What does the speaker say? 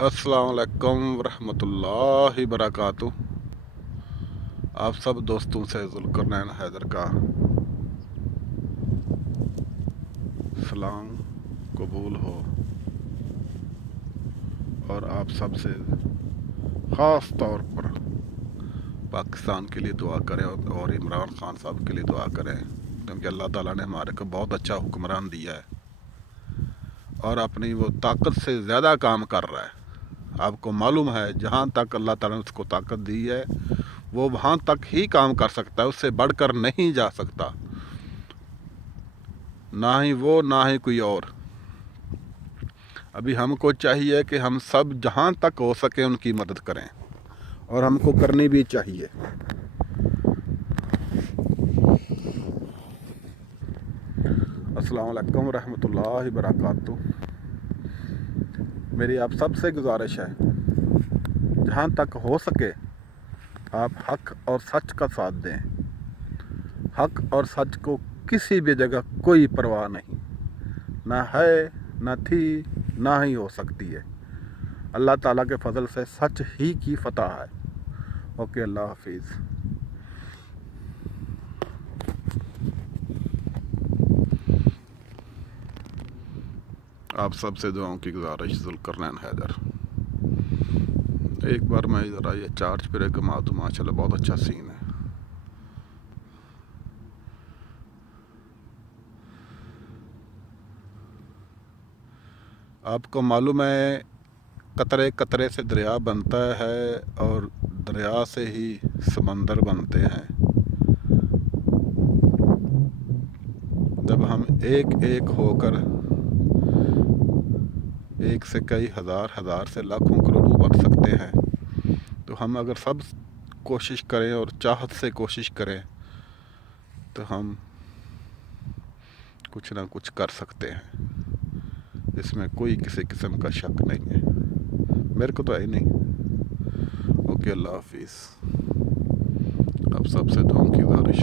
अस्सलाम वालेकुम वरहमतुल्लाहि वबरकातुह। आप सब दोस्तों से जुल्करनैन हैदर का सलाम कबूल हो और आप सब से ख़ास तौर पर पाकिस्तान के लिए दुआ करें और इमरान खान साहब के लिए दुआ करें, क्योंकि अल्लाह ताला ने हमारे को बहुत अच्छा हुक्मरान दिया है और अपनी वो ताकत से ज़्यादा काम कर रहा है। आपको मालूम है, जहाँ तक अल्लाह ताला ने उसको ताकत दी है वो वहाँ तक ही काम कर सकता है, उससे बढ़कर नहीं जा सकता, ना ही वो ना ही कोई और। अभी हमको चाहिए कि हम सब जहाँ तक हो सके उनकी मदद करें और हमको करनी भी चाहिए। अस्सलाम वालेकुम रहमतुल्लाहि वबरकातुह। मेरी आप सबसे गुजारिश है, जहाँ तक हो सके आप हक और सच का साथ दें। हक और सच को किसी भी जगह कोई परवाह नहीं, ना है, ना थी, ना ही हो सकती है। अल्लाह ताला के फजल से सच ही की फतह है। ओके, अल्लाह हाफिज़। आप सबसे दुआओं की गुजारिश, जुल्करनैन हैदर। एक बार मैं ज़रा ये चार्ज पे घुमा दूँ, माशाल्लाह बहुत अच्छा सीन है। आपको मालूम है, कतरे कतरे से दरिया बनता है और दरिया से ही समंदर बनते हैं। जब हम एक एक होकर एक से कई हज़ार हज़ार से लाखों करोड़ों बन सकते हैं, तो हम अगर सब कोशिश करें और चाहत से कोशिश करें तो हम कुछ ना कुछ कर सकते हैं। इसमें कोई किसी किस्म का शक नहीं है, मेरे को तो है ही नहीं। ओके, अल्लाह हाफिज़। आप सबसे दुआओं की गुजारिश।